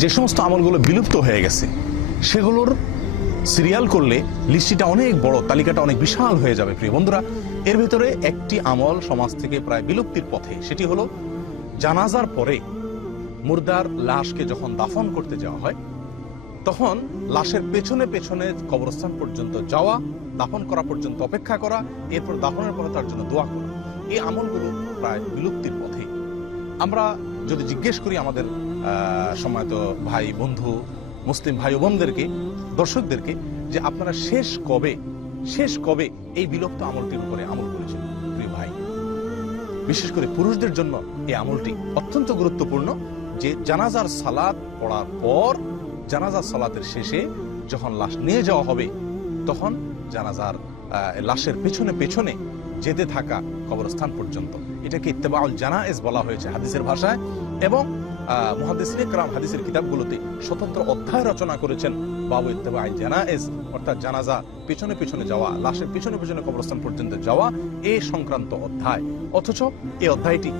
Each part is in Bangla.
যে সমস্ত আমলগুলো বিলুপ্ত হয়ে গেছে সেগুলোর সিরিয়াল করলে লিস্টটা অনেক বড়, তালিকাটা অনেক বিশাল হয়ে যাবে প্রিয় বন্ধুরা। এর ভিতরে একটি আমল সমাজ থেকে প্রায় বিলুপ্তির পথে, সেটি হলো জানাজার পরে মুর্দার লাশকে যখন দাফন করতে যাওয়া হয় তখন লাশের পেছনে পেছনে কবরস্থান পর্যন্ত যাওয়া, দাফন করা পর্যন্ত অপেক্ষা করা, এরপর দাফনের পরে তার জন্য দোয়া করা। এই আমলগুলো প্রায় বিলুপ্তির পথে। আমরা যদি জিজ্ঞেস করি আমাদের সম্মানিত ভাই বন্ধু মুসলিম ভাই ও বোনদেরকে, দর্শকদেরকে, যে আপনারা শেষ কবে এই বিলুপ্ত আমলটির উপরে আমল করেছেন? প্রিয় ভাই, বিশেষ করে পুরুষদের জন্য এই আমলটি অত্যন্ত গুরুত্বপূর্ণ, যে জানাজার সালাত পড়ার পর জানাজার সালাতের শেষে যখন লাশ নিয়ে যাওয়া হবে তখন জানাজার লাশের পেছনে পেছনে যেতে থাকা কবরস্থান পর্যন্ত। এটাকে ইত্তেবাউল জানায়েজ বলা হয়েছে হাদিসের ভাষায়, এবং মুহাদ্দিসিনে কেরাম হাদিসের কিতাবগুলোতে স্বতন্ত্র অধ্যায় রচনা করেছেন বাবু ইত্তেবাউল জানায়েজ, অর্থাৎ জানাজা পেছনে পেছনে যাওয়া, লাশের পেছনে পেছনে কবরস্থান পর্যন্ত যাওয়া, এই সংক্রান্ত অধ্যায়। অথচ এই অধ্যায়টি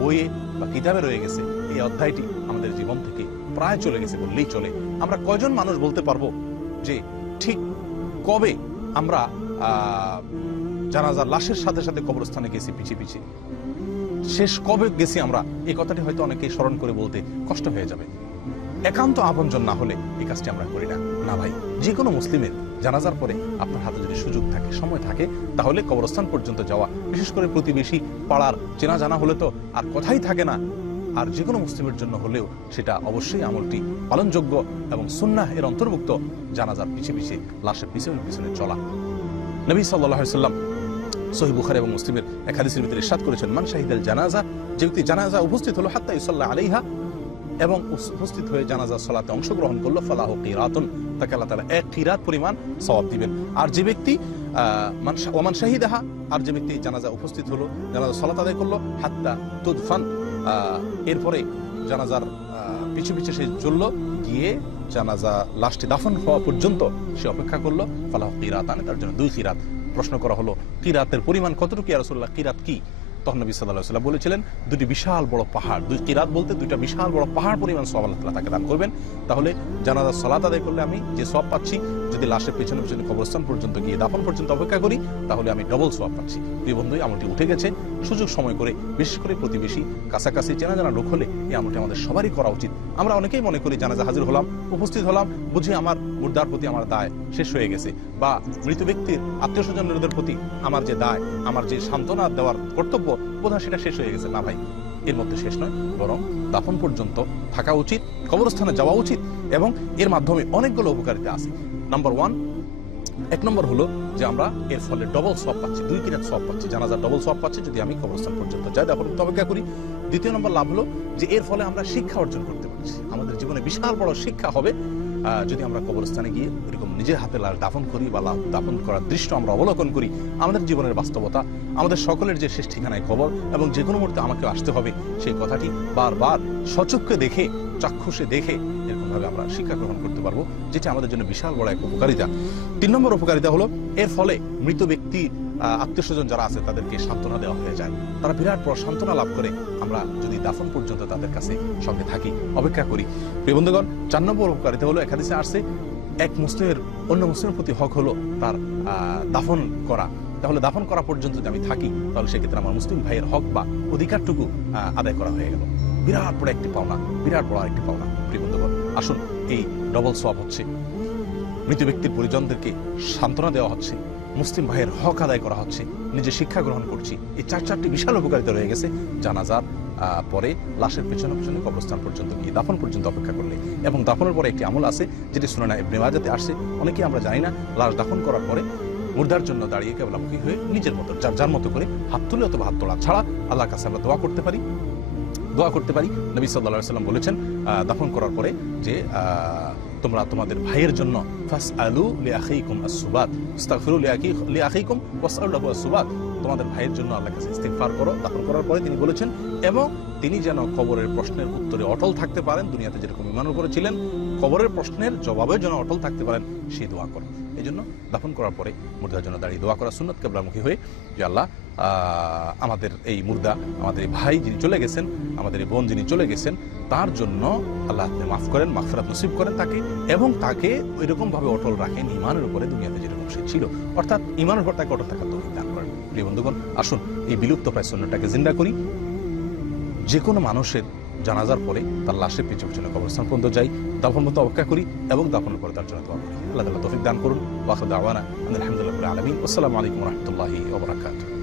বইয়ে বা কিতাবে রয়ে গেছে, এই অধ্যায়টি আমাদের জীবন থেকে প্রায় চলে গেছে বললেই চলে। আমরা কয়জন মানুষ বলতে পারবো যে ঠিক কবে আমরা জানাজার লাশের সাথে সাথে কবরস্থানে গেছি পিছিয়ে পিছিয়ে, শেষ কবে গেছি আমরা? এই কথাটি হয়তো অনেকে স্মরণ করে বলতে কষ্ট হয়ে যাবে। একান্ত আপনজন না হলে এই কাজটি আমরা করি না। না ভাই, যে কোনো মুসলিমের জানাজার পরে আপনার হাতে যদি সুযোগ থাকে, সময় থাকে, তাহলে কবরস্থান পর্যন্ত যাওয়া, বিশেষ করে প্রতিবেশী পাড়ার চেনা জানা হলে তো আর কথাই থাকে না। আর যে কোনো মুসলিমের জন্য হলেও সেটা অবশ্যই আমলটি পালনযোগ্য এবং সুন্নাহ এর অন্তর্ভুক্ত, জানাজার পিছিয়ে পিছিয়ে লাশের পিছনে পিছনে চলা। নবী সাল্লাল্লাহু আলাইহি ওয়াসাল্লাম সহিহ বুখারী এবং মুসলিমের এক হাদিসের ভিতরে ইরশাদ করেছেন, মান শাহিদাল জানাজা, যে ব্যক্তি জানাজা উপস্থিত হলো, হাত্তা ইউসাল্লা আলাইহা, এবং উপস্থিত হয়ে জানাজার সালাতে অংশগ্রহণ করলো, ফালাহু কিরাতুন, তাকে আল্লাহ তাআলা এক কিরাত পরিমাণ সওয়াব দিবেন। আর যে ব্যক্তি ওমান শাহিদাহা, আর যে ব্যক্তি জানাজা উপস্থিত হলো, জানাজা সালাত আদায় করলো, হাত্তা তুদফান, এরপরে জানাজার পিছু পিছু সে চলল, গিয়ে জানাজা লাশটি দাফন হওয়া পর্যন্ত সে অপেক্ষা করলো, ফালাহু কিরাতান, তার জন্য 2 কিরাত। প্রশ্ন করা হলো, কিরাতের পরিমাণ কতটুকু ইয়া রাসূলুল্লাহ, কিরাত কি? তখন নবী সাল্লাল্লাহু আলাইহি ওয়াসাল্লাম বলেছিলেন, 2টি বিশাল বড় পাহাড়। 2 কিরাত বলতে 2টা বিশাল বড় পাহাড় পরিমাণ সওয়াব আল্লাহ তাআলা তাকে দান করবেন। তাহলে জানাজার সালাত আদায় করলে আমি যে সওয়াব পাচ্ছি, যদি লাশের পেছনে পেছনে কবরস্থান পর্যন্ত গিয়ে দাফন পর্যন্ত অপেক্ষা করি, তাহলে আমি ডবল সওয়াব পাচ্ছি। প্রিয় বন্ধু, আমলটি উঠে গেছে। সুযোগ সময় করে, বিশেষ করে প্রতিবেশী কাছাকাছি চেনা জানা লোক হলে এই আমলটি আমাদের সবারই করা উচিত। আমরা অনেকেই মনে করি জানাজা হাজির হলাম, উপস্থিত হলাম, বুঝি আমার মুর্দার প্রতি আমার দায় শেষ হয়ে গেছে, বা মৃত ব্যক্তির আত্মীয় স্বজনদের প্রতি আমার যে দায়, আমার যে সান্ত্বনা দেওয়ার কর্তব্য, বোধহয় সেটা শেষ হয়ে গেছে। না ভাই, এর মধ্যে শেষ নয়, বরং দাফন পর্যন্ত থাকা উচিত, কবরস্থানে যাওয়া উচিত, এবং এর মাধ্যমে অনেকগুলো উপকারিতা আছে। এক নম্বর হলো যে আমরা এর ফলে ডবল সওয়াব পাচ্ছি, 2 কিরাত সওয়াব পাচ্ছি, জানাজার ডবল সওয়াব পাচ্ছি যদি আমি কবরস্থান পর্যন্ত যাই, দাফন অপেক্ষা করি। দ্বিতীয় নম্বর লাভ হলো যে এর ফলে আমরা শিক্ষা অর্জন করতে পারছি। আমাদের জীবনে বিশাল বড় শিক্ষা হবে যদি আমরা কবরস্থানে গিয়ে এরকম নিজের হাতে লাশ দাফন করি, বা দাফন করার দৃশ্য আমরা অবলোকন করি। আমাদের জীবনের বাস্তবতা, আমাদের সকলের যে শেষ ঠিকানায় খবর, এবং যে কোনো মুহূর্তে আমাকে আসতে হবে, সেই কথাটি বারবার সচক্ষে দেখে, চাক্ষুষে দেখে এরকমভাবে আমরা শিক্ষা গ্রহণ করতে পারবো, যেটা আমাদের জন্য বিশাল বড় এক উপকারিতা। 3 নম্বর উপকারিতা হলো এর ফলে মৃত ব্যক্তি আত্মীয় স্বজন যারা আছে তাদেরকে সান্ত্বনা দেওয়া হয়ে যায়, তারা বিরাট বড় সান্ত্বনা লাভ করে। আমরা যদি দাফন পর্যন্ত তাদের কাছে সঙ্গে থাকি, অপেক্ষা করি। প্রিয় বন্ধুগণ, 4 নম্বর উপকারিতা হলো, এক হাদিসে আসছে, এক মুসলিমের অন্য মুসলিমের প্রতি হক হলো তার দাফন করা। তাহলে দাফন করা পর্যন্ত যদি আমি থাকি, তাহলে সেক্ষেত্রে আমার মুসলিম ভাইয়ের হক বা অধিকারটুকু আদায় করা হয়ে গেল। বিরাট বড় একটি পাওনা, বিরাট বড় আরেকটি পাওনা। প্রিয় বন্ধুগণ, আসুন, এই ডবল সওয়াব হচ্ছে, মৃত ব্যক্তির পরিজনদেরকে সান্ত্বনা দেওয়া হচ্ছে, মুসলিম ভাইয়ের হক আদায় করা হচ্ছে, নিজে শিক্ষা গ্রহণ করছি। এই 4টি বিশাল উপকারিতা রয়ে গেছে জানাজার পরে লাশের পেছনে পেছনে কবরস্থান পর্যন্ত গিয়ে দাফন পর্যন্ত অপেক্ষা করলে। এবং দাফনের পরে একটি আমল আছে যেটি সুনান ইবনে মাজাতে আসছে, অনেকেই আমরা জানি না। লাশ দাফন করার পরে মুর্দার জন্য দাঁড়িয়ে কেবলামুখী হয়ে নিজের মতো, যার মতো করে হাত তুলে অথবা হাত তোলা ছাড়া আল্লাহর কাছে আমরা দোয়া করতে পারি। নবী সাল্লাল্লাহু আলাইহি ওয়াসাল্লাম বলেছেন দাফন করার পরে যে তোমরা তোমাদের ভাইয়ের জন্য ফাসআলু লিআখিকুম আস-সুবাত, ইস্তাগফিরু লিআখিকুম ওয়াসআলু লাহু আস-সুবাত, তোমাদের ভাইয়ের জন্য আল্লাহর কাছে ইস্তিগফার করো। দাফন করার পরে তিনি বলেছেন, এবং তিনি যেন কবরের প্রশ্নের উত্তরে অটল থাকতে পারেন, দুনিয়াতে যেরকম ঈমানের উপরে ছিলেন, কবরের প্রশ্নের জবাবে যেন অটল থাকতে পারেন, সেই দোয়া করো। এই জন্য দাফন করার পরে মুর্দার জন্য দাঁড়িয়ে দোয়া করা সুন্নত, কিবলামুখী হয়ে, যে আল্লাহ আমাদের এই মুর্দা, আমাদের এই ভাই যিনি চলে গেছেন, আমাদের এই বোন যিনি চলে গেছেন, তার জন্য আল্লাহ আপনি মাফ করেন, মাগফিরাত নসিব করেন তাকে, এবং তাকে ওইরকম ভাবে অটল রাখেন ঈমানের উপরে, দুনিয়াতে যেরকম সে ছিল, অর্থাৎ ঈমানের উপর তাকে অটল থাকার তৌফিক দান করেন। প্রিয় বন্ধুগণ, আসুন এই বিলুপ্ত প্রায় সুন্নতটাকে জিন্দা করি। যে কোনো মানুষের জানাজার পরে তার লাশের পিছু পিছনে কবরস্থান পর্যন্ত যাই, দাফন মতো অপেক্ষা করি এবং দাফনের পরে তার জন্য দোয়া করি। আল্লাহ তাআলা তৌফিক দান করুন। ওয়া আখিরু দাওয়ানা আলহামদুলিল্লাহি রাব্বিল আলামিন। আসসালামু আলাইকুম ওয়া রাহমাতুল্লাহি ওয়া বারাকাতুহু।